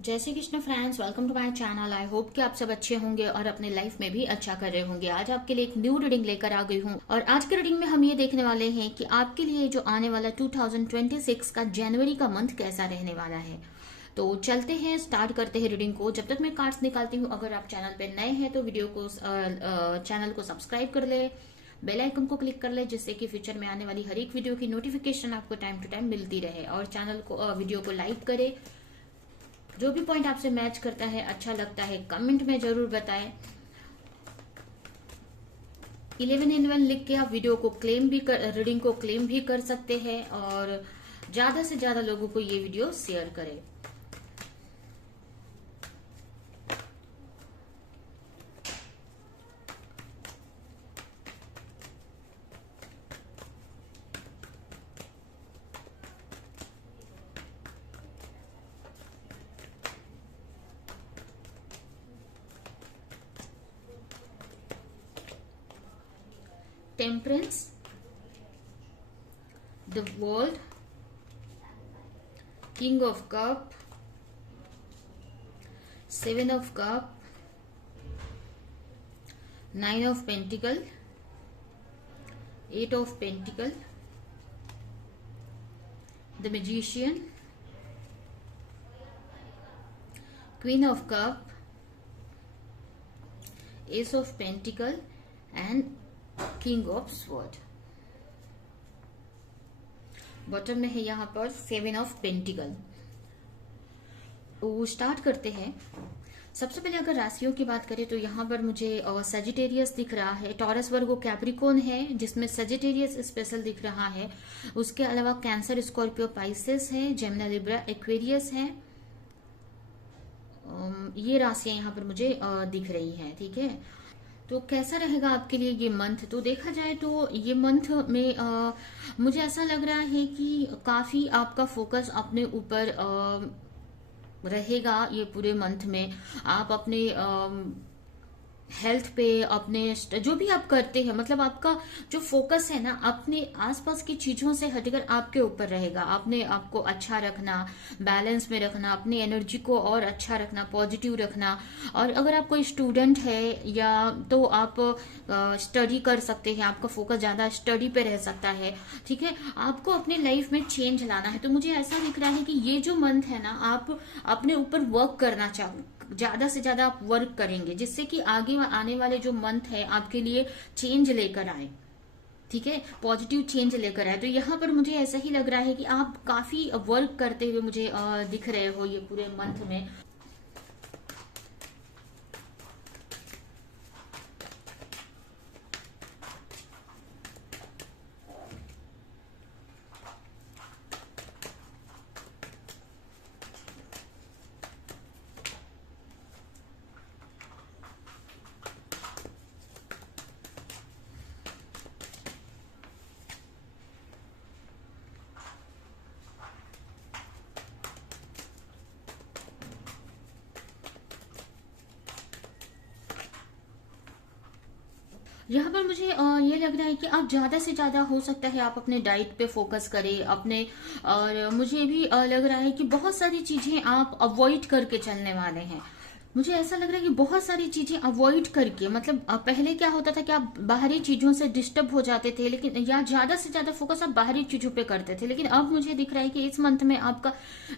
जय Shri Krishna friends, welcome to my channel. I hope कि आप सब अच्छे होंगे और अपने लाइफ में भी अच्छा कर रहे होंगे। आज आपके लिए एक न्यू रीडिंग लेकर आ गई हूँ और आज के रीडिंग में हम ये देखने वाले हैं कि आपके लिए जो आने वाला 2026 का जनवरी का मंथ कैसा रहने वाला है। तो चलते हैं, स्टार्ट करते हैं रीडिंग को। जब तक मैं कार्ड्स निकालती हूँ, अगर आप चैनल पे नए हैं तो वीडियो को चैनल को सब्सक्राइब कर ले, बेल आइकन को क्लिक कर ले, जिससे कि फ्यूचर में आने वाली हर एक वीडियो की नोटिफिकेशन आपको टाइम टू टाइम मिलती रहे। और चैनल को वीडियो को लाइक करे। जो भी पॉइंट आपसे मैच करता है, अच्छा लगता है, कमेंट में जरूर बताएं। 11 लिख के आप वीडियो को क्लेम भी कर, रीडिंग को क्लेम भी कर सकते हैं और ज्यादा से ज्यादा लोगों को ये वीडियो शेयर करें। Temperance, the world, king of cup, 7 of cup, 9 of pentacle, 8 of pentacle, the magician, queen of cup, S of pentacle and king of sword. Bottom में है यहाँ पर 7 ऑफ पेंटिकल। तो स्टार्ट करते हैं। सबसे पहले अगर राशियों की बात करें तो यहाँ पर मुझे सजिटेरियस दिख रहा है, टॉरस वर्गो कैप्रिकॉन है जिसमें सजिटेरियस स्पेशल दिख रहा है। उसके अलावा कैंसर, स्कॉर्पियो, पाइसेस है, जेमिनी, लिब्रा, एक्वेरियस है। ये राशियां यहाँ पर मुझे दिख रही हैं। ठीक है, तो कैसा रहेगा आपके लिए ये मंथ? तो देखा जाए तो ये मंथ में मुझे ऐसा लग रहा है कि काफी आपका फोकस अपने ऊपर रहेगा। ये पूरे मंथ में आप अपने हेल्थ पे, अपने जो भी आप करते हैं, मतलब आपका जो फोकस है ना, अपने आसपास की चीजों से हटकर आपके ऊपर रहेगा। अपने आपको अच्छा रखना, बैलेंस में रखना, अपनी एनर्जी को और अच्छा रखना, पॉजिटिव रखना। और अगर आप कोई स्टूडेंट है या तो आप स्टडी कर सकते हैं, आपका फोकस ज्यादा स्टडी पे रह सकता है। ठीक है, आपको अपने लाइफ में चेंज लाना है। तो मुझे ऐसा दिख रहा है कि ये जो मंथ है ना, आप अपने ऊपर वर्क करना चाहो, ज्यादा से ज्यादा आप वर्क करेंगे, जिससे कि आगे आने वाले जो मंथ है आपके लिए चेंज लेकर आए। ठीक है, पॉजिटिव चेंज लेकर आए। तो यहाँ पर मुझे ऐसा ही लग रहा है कि आप काफी वर्क करते हुए मुझे दिख रहे हो ये पूरे मंथ में। यहाँ पर मुझे ये लग रहा है कि आप ज्यादा से ज्यादा हो सकता है आप अपने डाइट पे फोकस करें अपने। और मुझे भी लग रहा है कि बहुत सारी चीजें आप अवॉइड करके चलने वाले हैं। मुझे ऐसा लग रहा है कि बहुत सारी चीजें अवॉइड करके, मतलब पहले क्या होता था कि आप बाहरी चीजों से डिस्टर्ब हो जाते थे, लेकिन या ज्यादा से ज्यादा फोकस आप बाहरी चीजों पे करते थे। लेकिन अब मुझे दिख रहा है कि इस मंथ में आपका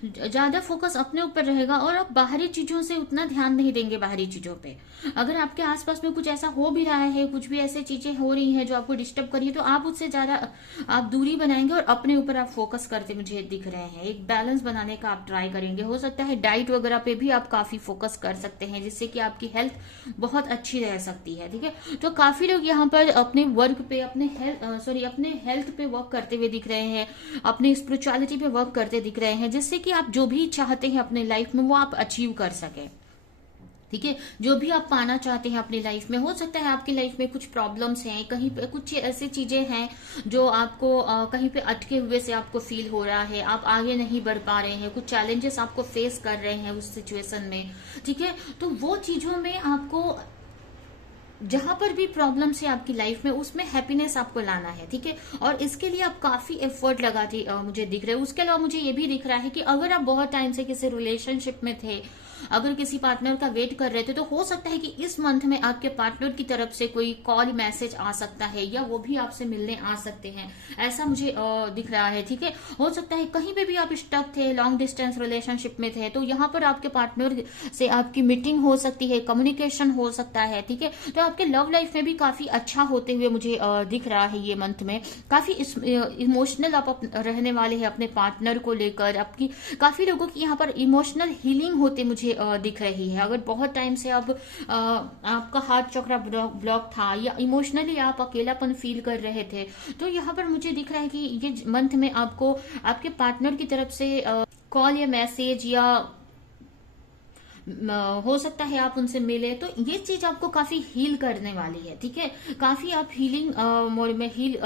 ज्यादा फोकस अपने ऊपर रहेगा और आप बाहरी चीजों से उतना ध्यान नहीं देंगे। बाहरी चीजों पे अगर आपके आसपास में कुछ ऐसा हो भी रहा है, कुछ भी ऐसी चीजें हो रही हैं जो आपको डिस्टर्ब कर रही है, तो आप उससे ज्यादा आप दूरी बनाएंगे और अपने ऊपर आप फोकस करते मुझे दिख रहे हैं। एक बैलेंस बनाने का आप ट्राई करेंगे। हो सकता है डाइट वगैरह पे भी आप काफी फोकस कर सकते हैं, जिससे कि आपकी हेल्थ बहुत अच्छी रह सकती है। ठीक है, तो काफी लोग यहाँ पर अपने वर्क पे, अपने हेल्थ पे वर्क करते हुए दिख रहे हैं, अपने स्पिरिचुअलिटी पे वर्क करते दिख रहे हैं, जिससे कि आप जो भी चाहते हैं अपने लाइफ में वो आप अचीव कर सके। ठीक है, जो भी आप पाना चाहते हैं अपनी लाइफ में। हो सकता है आपकी लाइफ में कुछ प्रॉब्लम्स हैं, कहीं पे कुछ ऐसी चीजें हैं जो आपको कहीं पे अटके हुए से आपको फील हो रहा है, आप आगे नहीं बढ़ पा रहे हैं, कुछ चैलेंजेस आपको फेस कर रहे हैं उस सिचुएशन में। ठीक है, तो वो चीजों में आपको जहां पर भी प्रॉब्लम्स है आपकी लाइफ में, उसमें हैप्पीनेस आपको लाना है, ठीक है। और इसके लिए आप काफी एफर्ट लगाते मुझे दिख रहे हो। उसके अलावा मुझे ये भी दिख रहा है कि अगर आप बहुत टाइम से किसी रिलेशनशिप में थे, अगर किसी पार्टनर का वेट कर रहे थे, तो हो सकता है कि इस मंथ में आपके पार्टनर की तरफ से कोई कॉल मैसेज आ सकता है, या वो भी आपसे मिलने आ सकते हैं, ऐसा मुझे दिख रहा है, ठीक है। हो सकता है कहीं पे भी आप स्टक थे, लॉन्ग डिस्टेंस रिलेशनशिप में थे, तो यहाँ पर आपके पार्टनर से आपकी मीटिंग हो सकती है, कम्युनिकेशन हो सकता है, ठीक है। तो आपके लव लाइफ में भी काफी अच्छा होते हुए मुझे दिख रहा है ये मंथ में। काफी इमोशनल आप रहने वाले हैं अपने पार्टनर को लेकर। आपकी काफी लोगों की यहाँ पर इमोशनल हीलिंग होते मुझे दिख रही है। अगर बहुत टाइम से आप आपका हार्ट चक्र ब्लॉक था, या इमोशनली आप अकेलापन फील कर रहे थे, तो यहाँ पर मुझे दिख रहा है कि ये मंथ में आपको आपके पार्टनर की तरफ से कॉल या मैसेज, या हो सकता है आप उनसे मिले, तो ये चीज आपको काफी हील करने वाली है, ठीक है। काफी आप हीलिंग मोड में हील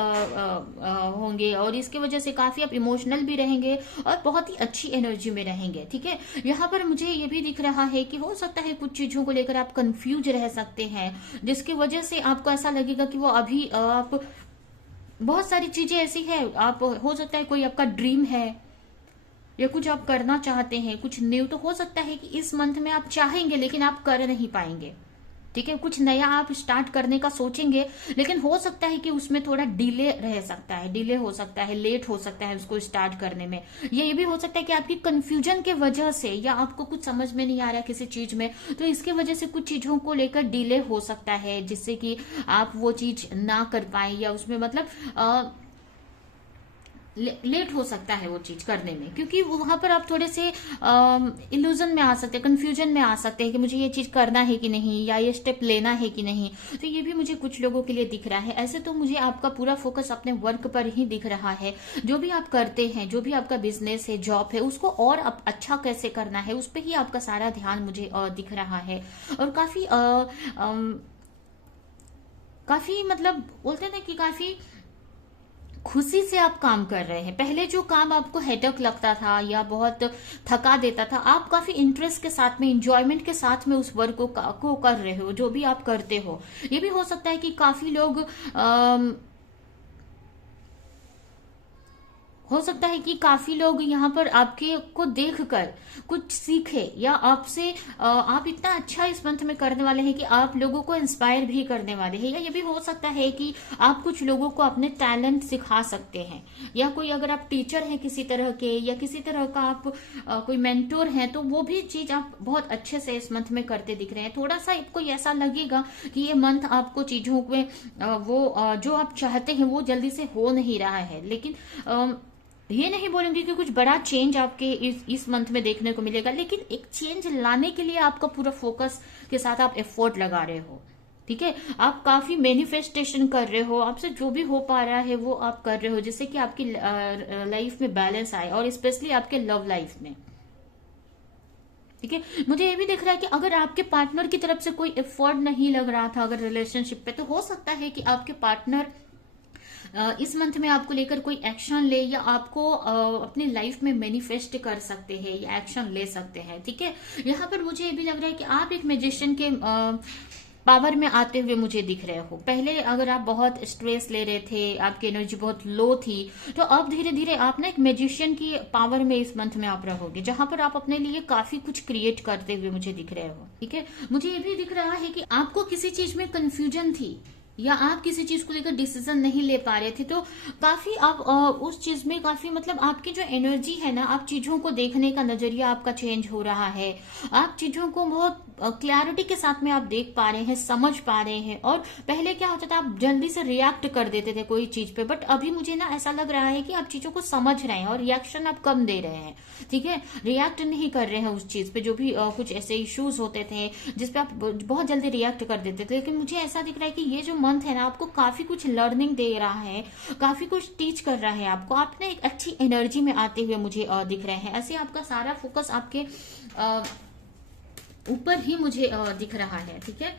होंगे, और इसके वजह से काफी आप इमोशनल भी रहेंगे और बहुत ही अच्छी एनर्जी में रहेंगे, ठीक है। यहाँ पर मुझे ये भी दिख रहा है कि हो सकता है कुछ चीजों को लेकर आप कंफ्यूज रह सकते हैं, जिसकी वजह से आपको ऐसा लगेगा कि वो अभी आप बहुत सारी चीजें ऐसी है, आप हो सकता है कोई आपका ड्रीम है, या कुछ आप करना चाहते हैं, कुछ न्यू, तो हो सकता है कि इस मंथ में आप चाहेंगे लेकिन आप कर नहीं पाएंगे, ठीक है। कुछ नया आप स्टार्ट करने का सोचेंगे, लेकिन हो सकता है कि उसमें थोड़ा डिले रह सकता है, डिले हो सकता है, लेट हो सकता है उसको स्टार्ट करने में। ये भी हो सकता है कि आपकी कंफ्यूजन के वजह से, या आपको कुछ समझ में नहीं आ रहा किसी चीज में, तो इसके वजह से कुछ चीजों को लेकर डिले हो सकता है, जिससे कि आप वो चीज ना कर पाए, या उसमें मतलब लेट हो सकता है वो चीज करने में, क्योंकि वहां पर आप थोड़े से इल्यूजन में आ सकते हैं, कंफ्यूजन में आ सकते हैं कि मुझे ये चीज करना है कि नहीं, या ये स्टेप लेना है कि नहीं। तो ये भी मुझे कुछ लोगों के लिए दिख रहा है। ऐसे तो मुझे आपका पूरा फोकस अपने वर्क पर ही दिख रहा है। जो भी आप करते हैं, जो भी आपका बिजनेस है, जॉब है, उसको और अच्छा कैसे करना है, उस पर ही आपका सारा ध्यान मुझे दिख रहा है। और काफी मतलब बोलते हैं ना कि काफी खुशी से आप काम कर रहे हैं। पहले जो काम आपको हेडक लगता था या बहुत थका देता था, आप काफी इंटरेस्ट के साथ में, इंजॉयमेंट के साथ में उस वर्क को कर रहे हो, जो भी आप करते हो। ये भी हो सकता है कि काफी लोग हो सकता है कि काफी लोग यहाँ पर आपके को देखकर कुछ सीखे, या आपसे आप इतना अच्छा इस मंथ में करने वाले हैं कि आप लोगों को इंस्पायर भी करने वाले हैं। या ये भी हो सकता है कि आप कुछ लोगों को अपने टैलेंट सिखा सकते हैं, या कोई अगर आप टीचर हैं किसी तरह के, या किसी तरह का आप कोई मेंटोर हैं, तो वो भी चीज आप बहुत अच्छे से इस मंथ में करते दिख रहे हैं। थोड़ा सा आपको ऐसा लगेगा कि ये मंथ आपको चीजों में जो आप चाहते हैं वो जल्दी से हो नहीं रहा है, लेकिन ये नहीं बोलूंगी कि कुछ बड़ा चेंज आपके इस मंथ में देखने को मिलेगा, लेकिन एक चेंज लाने के लिए आपका पूरा फोकस के साथ आप एफर्ट लगा रहे हो, ठीक है। आप काफी मैनिफेस्टेशन कर रहे हो, आपसे जो भी हो पा रहा है वो आप कर रहे हो, जिससे कि आपकी लाइफ में बैलेंस आए, और स्पेशली आपके लव लाइफ में, ठीक है। मुझे ये भी दिख रहा है कि अगर आपके पार्टनर की तरफ से कोई एफर्ट नहीं लग रहा था अगर रिलेशनशिप पे, तो हो सकता है कि आपके पार्टनर इस मंथ में आपको लेकर कोई एक्शन ले, या आपको अपनी लाइफ में मैनिफेस्ट कर सकते हैं, या एक्शन ले सकते हैं, ठीक है। यहाँ पर मुझे ये भी लग रहा है कि आप एक मैजिशियन के पावर में आते हुए मुझे दिख रहे हो। पहले अगर आप बहुत स्ट्रेस ले रहे थे, आपकी एनर्जी बहुत लो थी, तो अब धीरे धीरे आप ना एक मैजिशियन की पावर में इस मंथ में आप रहोगे, जहां पर आप अपने लिए काफी कुछ क्रिएट करते हुए मुझे दिख रहे हो, ठीक है। मुझे ये भी दिख रहा है कि आपको किसी चीज में कंफ्यूजन थी, या आप किसी चीज को लेकर डिसीजन नहीं ले पा रहे थे, तो काफी आप उस चीज में काफी मतलब आपकी जो एनर्जी है ना, आप चीजों को देखने का नजरिया आपका चेंज हो रहा है। आप चीजों को बहुत क्लैरिटी के साथ में आप देख पा रहे हैं, समझ पा रहे हैं। और पहले क्या होता था, आप जल्दी से रिएक्ट कर देते थे कोई चीज पे, बट अभी मुझे ना ऐसा लग रहा है कि आप चीजों को समझ रहे हैं और रिएक्शन आप कम दे रहे हैं, ठीक है। रिएक्ट नहीं कर रहे हैं उस चीज पे, जो भी कुछ ऐसे इश्यूज होते थे जिसपे आप बहुत जल्दी रिएक्ट कर देते थे। लेकिन मुझे ऐसा दिख रहा है कि ये जो मंथ है ना, आपको काफी कुछ लर्निंग दे रहा है, काफी कुछ टीच कर रहा है आपको। आप ना एक अच्छी एनर्जी में आते हुए मुझे दिख रहे हैं। ऐसे आपका सारा फोकस आपके ऊपर ही मुझे दिख रहा है, ठीक है।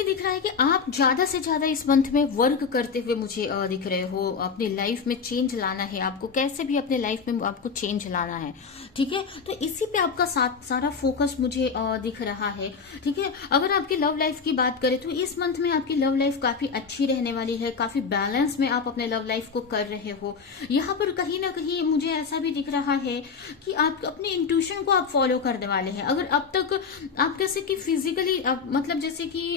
ये दिख रहा है कि आप ज्यादा से ज्यादा इस मंथ में वर्क करते हुए मुझे दिख रहे हो। अपनी लाइफ में चेंज लाना है आपको, कैसे भी अपने लाइफ में आपको चेंज लाना है, ठीक है। तो इसी पे आपका सारा फोकस मुझे दिख रहा है, ठीक है। अगर आपकी लव लाइफ की बात करें तो इस मंथ में आपकी लव लाइफ काफी अच्छी रहने वाली है, काफी बैलेंस में आप अपने लव लाइफ को कर रहे हो। यहाँ पर कहीं ना कहीं मुझे ऐसा भी दिख रहा है कि आप अपने इंट्यूशन को आप फॉलो करने वाले हैं। अगर अब तक आप कैसे कि फिजिकली मतलब जैसे कि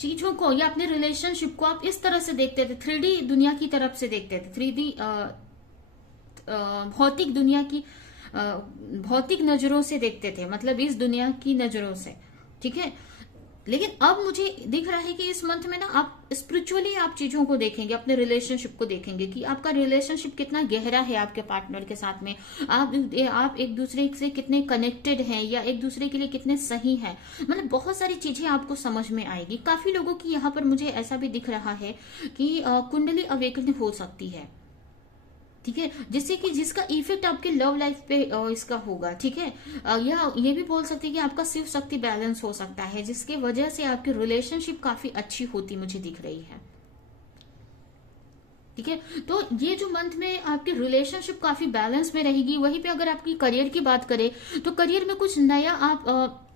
चीजों को या अपने रिलेशनशिप को आप इस तरह से देखते थे, 3D दुनिया की तरफ से देखते थे, 3D भौतिक दुनिया की भौतिक नजरों से देखते थे, मतलब इस दुनिया की नजरों से, ठीक है। लेकिन अब मुझे दिख रहा है कि इस मंथ में ना आप स्पिरिचुअली आप चीजों को देखेंगे, अपने रिलेशनशिप को देखेंगे कि आपका रिलेशनशिप कितना गहरा है आपके पार्टनर के साथ में, आप एक दूसरे से कितने कनेक्टेड हैं या एक दूसरे के लिए कितने सही हैं। मतलब बहुत सारी चीजें आपको समझ में आएगी। काफी लोगों की यहाँ पर मुझे ऐसा भी दिख रहा है कि कुंडली अवेकनिंग हो सकती है, ठीक है, जिससे कि जिसका इफेक्ट आपके लव लाइफ पे इसका होगा, ठीक है। या ये भी बोल सकते हैं कि आपका शिव शक्ति बैलेंस हो सकता है, जिसके वजह से आपकी रिलेशनशिप काफी अच्छी होती मुझे दिख रही है, ठीक है। तो ये जो मंथ में आपकी रिलेशनशिप काफी बैलेंस में रहेगी। वहीं पे अगर आपकी करियर की बात करें तो करियर में कुछ नया आप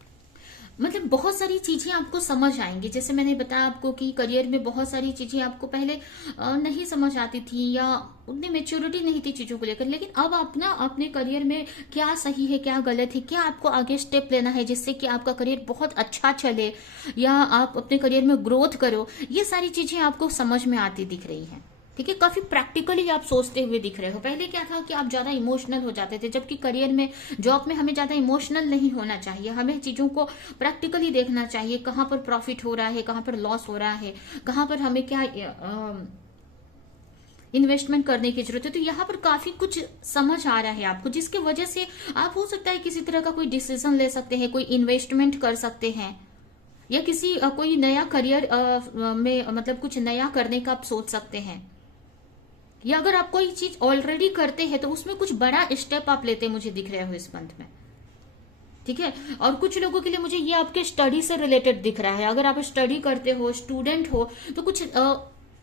मतलब बहुत सारी चीजें आपको समझ आएंगी। जैसे मैंने बताया आपको कि करियर में बहुत सारी चीजें आपको पहले नहीं समझ आती थी या उतनी मेच्योरिटी नहीं थी चीजों को लेकर, लेकिन अब आप ना अपने करियर में क्या सही है क्या गलत है, क्या आपको आगे स्टेप लेना है जिससे कि आपका करियर बहुत अच्छा चले या आप अपने करियर में ग्रोथ करो, ये सारी चीजें आपको समझ में आती दिख रही है, ठीक है। काफी प्रैक्टिकली आप सोचते हुए दिख रहे हो। पहले क्या था कि आप ज्यादा इमोशनल हो जाते थे, जबकि करियर में जॉब में हमें ज्यादा इमोशनल नहीं होना चाहिए, हमें चीजों को प्रैक्टिकली देखना चाहिए, कहाँ पर प्रॉफिट हो रहा है, कहाँ पर लॉस हो रहा है, कहाँ पर हमें क्या इन्वेस्टमेंट करने की जरूरत है। तो यहाँ पर काफी कुछ समझ आ रहा है आपको, जिसकी वजह से आप हो सकता है किसी तरह का कोई डिसीजन ले सकते हैं, कोई इन्वेस्टमेंट कर सकते हैं या किसी कोई नया करियर में मतलब कुछ नया करने का आप सोच सकते हैं। या अगर आप कोई चीज ऑलरेडी करते हैं तो उसमें कुछ बड़ा स्टेप आप लेते मुझे दिख रहे हो इस मंथ में, ठीक है। और कुछ लोगों के लिए मुझे ये आपके स्टडी से रिलेटेड दिख रहा है। अगर आप स्टडी करते हो, स्टूडेंट हो, तो कुछ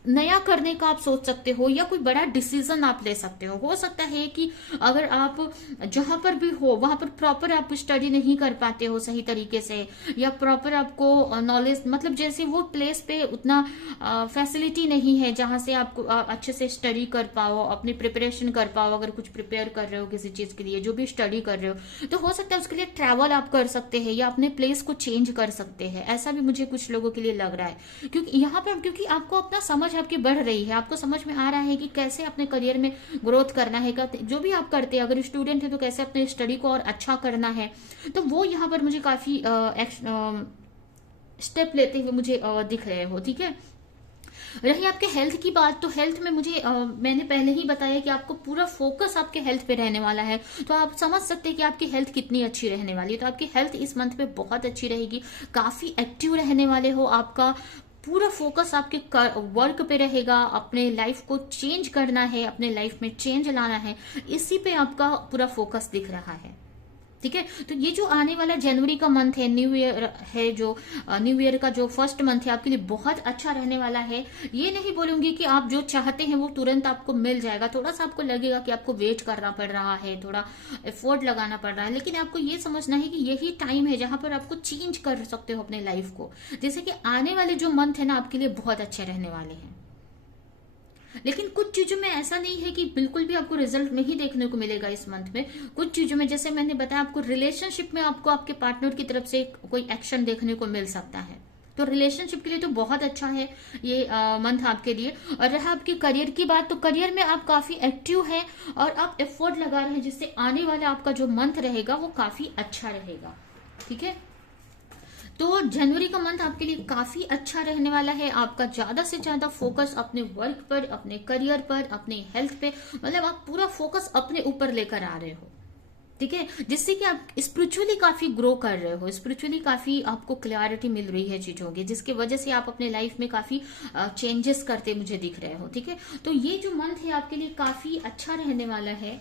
नया करने का आप सोच सकते हो या कोई बड़ा डिसीजन आप ले सकते हो सकता है कि अगर आप जहां पर भी हो वहां पर प्रॉपर आप स्टडी नहीं कर पाते हो सही तरीके से, या प्रॉपर आपको नॉलेज मतलब जैसे वो प्लेस पे उतना फैसिलिटी नहीं है जहां से आप अच्छे से स्टडी कर पाओ, अपनी प्रिपरेशन कर पाओ। अगर कुछ प्रिपेयर कर रहे हो किसी चीज के लिए, जो भी स्टडी कर रहे हो, तो हो सकता है उसके लिए ट्रैवल आप कर सकते हैं या अपने प्लेस को चेंज कर सकते हैं। ऐसा भी मुझे कुछ लोगों के लिए लग रहा है, क्योंकि यहाँ पे क्योंकि आपको अपना समझ आपकी बढ़ रही है, आपको समझ में आ रहा है कि कैसे अपने करियर में ग्रोथ करना है, जो भी आप करते हैं, अगर स्टूडेंट है तो कैसे अपने स्टडी को और अच्छा करना है। तो वो यहाँ पर मुझे काफी स्टेप लेते हुए मुझे दिख रहे हो, ठीक है। रही आपके हेल्थ की बात, तो हेल्थ में मुझे मैंने पहले ही बताया कि आपको पूरा फोकस आपके हेल्थ पे रहने वाला है, तो आप समझ सकते हैं कि आपकी हेल्थ कितनी अच्छी रहने वाली है। तो आपकी हेल्थ इस मंथ में बहुत अच्छी रहेगी, काफी एक्टिव रहने वाले हो, आपका पूरा फोकस आपके वर्क पे रहेगा, अपने लाइफ को चेंज करना है, अपने लाइफ में चेंज लाना है, इसी पे आपका पूरा फोकस दिख रहा है, ठीक है। तो ये जो आने वाला जनवरी का मंथ है, न्यू ईयर है, जो न्यू ईयर का जो फर्स्ट मंथ है आपके लिए बहुत अच्छा रहने वाला है। ये नहीं बोलूंगी कि आप जो चाहते हैं वो तुरंत आपको मिल जाएगा, थोड़ा सा आपको लगेगा कि आपको वेट करना पड़ रहा है, थोड़ा एफर्ट लगाना पड़ रहा है, लेकिन आपको ये समझना है कि यही टाइम है जहां पर आपको चेंज कर सकते हो अपने लाइफ को। जैसे कि आने वाले जो मंथ है ना आपके लिए बहुत अच्छे रहने वाले हैं, लेकिन कुछ चीजों में ऐसा नहीं है कि बिल्कुल भी आपको रिजल्ट नहीं देखने को मिलेगा इस मंथ में। कुछ चीजों में जैसे मैंने बताया आपको रिलेशनशिप में आपको आपके पार्टनर की तरफ से कोई एक्शन देखने को मिल सकता है, तो रिलेशनशिप के लिए तो बहुत अच्छा है ये मंथ आपके लिए। और रहा आपके करियर की बात, तो करियर में आप काफी एक्टिव हैं और आप एफर्ट लगा रहे हैं, जिससे आने वाला आपका जो मंथ रहेगा वो काफी अच्छा रहेगा, ठीक है। तो जनवरी का मंथ आपके लिए काफी अच्छा रहने वाला है। आपका ज्यादा से ज्यादा फोकस अपने वर्क पर, अपने करियर पर, अपने हेल्थ पे, मतलब आप पूरा फोकस अपने ऊपर लेकर आ रहे हो, ठीक है, जिससे कि आप स्पिरिचुअली काफी ग्रो कर रहे हो, स्पिरिचुअली काफी आपको क्लैरिटी मिल रही है चीजों की, जिसकी वजह से आप अपने लाइफ में काफी चेंजेस करते मुझे दिख रहे हो, ठीक है। तो ये जो मंथ है आपके लिए काफी अच्छा रहने वाला है।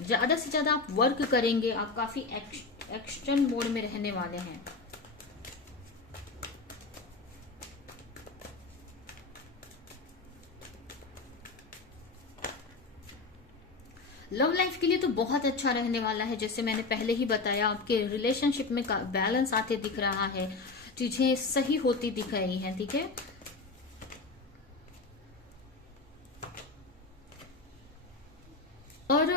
ज्यादा से ज्यादा आप वर्क करेंगे, आप काफी एक्शन मोड में रहने वाले हैं। लव लाइफ के लिए तो बहुत अच्छा रहने वाला है, जैसे मैंने पहले ही बताया, आपके रिलेशनशिप में बैलेंस आते दिख रहा है, चीजें सही होती दिख रही हैं, ठीक है। और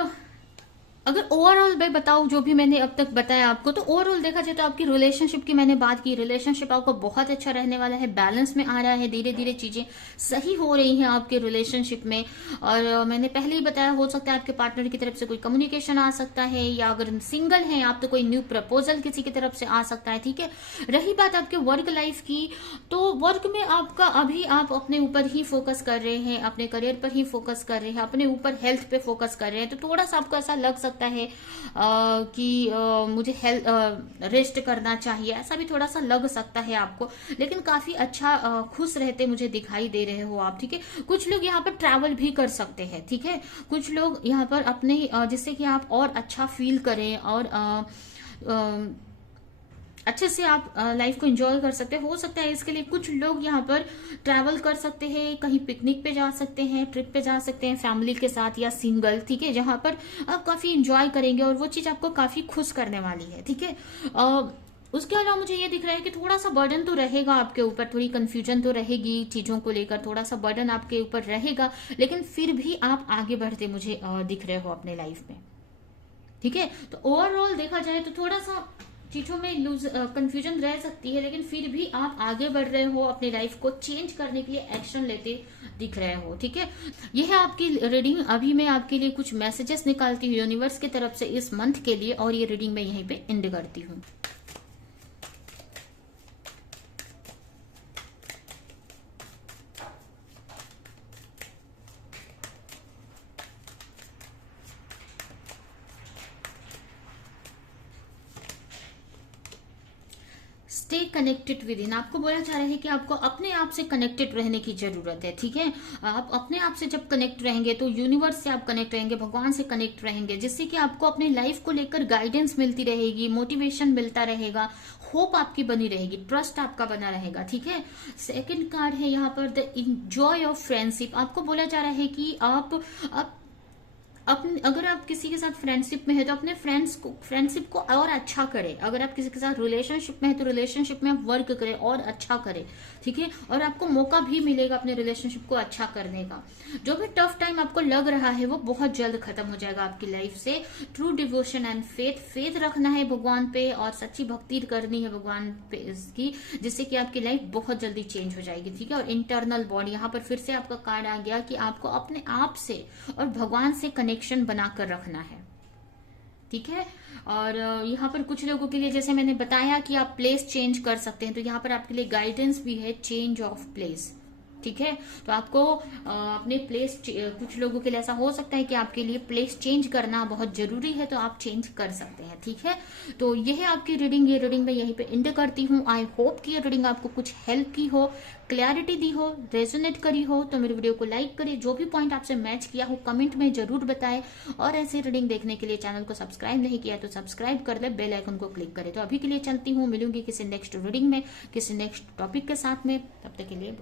अगर ओवरऑल मैं बताऊं जो भी मैंने अब तक बताया आपको, तो ओवरऑल देखा जाए तो आपकी रिलेशनशिप की मैंने बात की, रिलेशनशिप आपको बहुत अच्छा रहने वाला है, बैलेंस में आ रहा है, धीरे धीरे चीजें सही हो रही हैं आपके रिलेशनशिप में। और मैंने पहले ही बताया, हो सकता है आपके पार्टनर की तरफ से कोई कम्युनिकेशन आ सकता है, या अगर सिंगल हैं आप तो कोई न्यू प्रपोजल किसी की तरफ से आ सकता है, ठीक है। रही बात आपके वर्क लाइफ की, तो वर्क में आपका अभी आप अपने ऊपर ही फोकस कर रहे हैं, अपने करियर पर ही फोकस कर रहे हैं, अपने ऊपर हेल्थ पे फोकस कर रहे हैं, तो थोड़ा सा आपको ऐसा लग सकता है कि मुझे हेल्थ रेस्ट करना चाहिए, ऐसा भी थोड़ा सा लग सकता है आपको, लेकिन काफी अच्छा खुश रहते मुझे दिखाई दे रहे हो आप, ठीक है। कुछ लोग यहाँ पर ट्रैवल भी कर सकते हैं, ठीक है। कुछ लोग यहाँ पर अपने जिससे कि आप और अच्छा फील करें और अच्छे से आप लाइफ को एंजॉय कर सकते हो सकता है इसके लिए कुछ लोग यहाँ पर ट्रैवल कर सकते हैं, कहीं पिकनिक पे जा सकते हैं, ट्रिप पे जा सकते हैं फैमिली के साथ या सिंगल, ठीक है, जहां पर आप काफी एंजॉय करेंगे और वो चीज आपको काफी खुश करने वाली है, ठीक है। उसके अलावा मुझे ये दिख रहा है कि थोड़ा सा बर्डन तो रहेगा आपके ऊपर, थोड़ी कंफ्यूजन तो रहेगी चीजों को लेकर, थोड़ा सा बर्डन आपके ऊपर रहेगा, लेकिन फिर भी आप आगे बढ़ते मुझे दिख रहे हो अपने लाइफ में, ठीक है। तो ओवरऑल देखा जाए तो थोड़ा सा चीजों में लूज कंफ्यूजन रह सकती है, लेकिन फिर भी आप आगे बढ़ रहे हो, अपनी लाइफ को चेंज करने के लिए एक्शन लेते दिख रहे हो, ठीक है। यह है आपकी रीडिंग। अभी मैं आपके लिए कुछ मैसेजेस निकालती हूँ यूनिवर्स की तरफ से इस मंथ के लिए, और ये रीडिंग मैं यहीं पे एंड करती हूँ। स्टे कनेक्टेड विद इन, आपको बोला जा रहा है कि आपको अपने आप से कनेक्टेड रहने की जरूरत है, ठीक है। आप अपने आप से जब कनेक्ट रहेंगे तो यूनिवर्स से आप कनेक्ट रहेंगे, भगवान से कनेक्ट रहेंगे, जिससे कि आपको अपनी लाइफ को लेकर गाइडेंस मिलती रहेगी, मोटिवेशन मिलता रहेगा, होप आपकी बनी रहेगी, ट्रस्ट आपका बना रहेगा, ठीक है। सेकंड कार्ड है यहाँ पर द इंजॉय ऑफ फ्रेंडशिप। आपको बोला जा रहा है कि आप अपने अगर आप किसी के साथ फ्रेंडशिप में है तो अपने फ्रेंडशिप को और अच्छा करें, अगर आप किसी के साथ रिलेशनशिप में है तो रिलेशनशिप में आप वर्क करें और अच्छा करें, ठीक है। और आपको मौका भी मिलेगा अपने रिलेशनशिप को अच्छा करने का। जो भी टफ टाइम आपको लग रहा है वो बहुत जल्द खत्म हो जाएगा आपकी लाइफ से। ट्रू डिवोशन एंड फेथ रखना है भगवान पे, और सच्ची भक्ति करनी है भगवान पे इसकी, जिससे कि आपकी लाइफ बहुत जल्दी चेंज हो जाएगी, ठीक है। और इंटरनल बॉन्ड, यहाँ पर फिर से आपका कार्ड आ गया कि आपको अपने आप से और भगवान से कनेक्शन बनाकर रखना है, ठीक है। और यहाँ पर कुछ लोगों के लिए जैसे मैंने बताया कि आप प्लेस चेंज कर सकते हैं, तो यहाँ पर आपके लिए गाइडेंस भी है, चेंज ऑफ प्लेस, ठीक है। तो आपको अपने प्लेस, कुछ लोगों के लिए ऐसा हो सकता है कि आपके लिए प्लेस चेंज करना बहुत जरूरी है, तो आप चेंज कर सकते हैं, ठीक है। तो ये है आपकी रीडिंग, ये रीडिंग मैं यहीं पे एंड करती हूँ। आई होप कि ये रीडिंग आपको कुछ हेल्प की हो, क्लैरिटी दी हो, रेजोनेट करी हो, तो मेरे वीडियो को लाइक करिए, जो भी पॉइंट आपसे मैच किया हो कमेंट में जरूर बताएं, और ऐसे रीडिंग देखने के लिए चैनल को सब्सक्राइब नहीं किया तो सब्सक्राइब कर ले, बेल आइकन को क्लिक करें। तो अभी के लिए चलती हूँ, मिलूंगी किसी नेक्स्ट रीडिंग में, किसी नेक्स्ट टॉपिक के साथ में, तब तक के लिए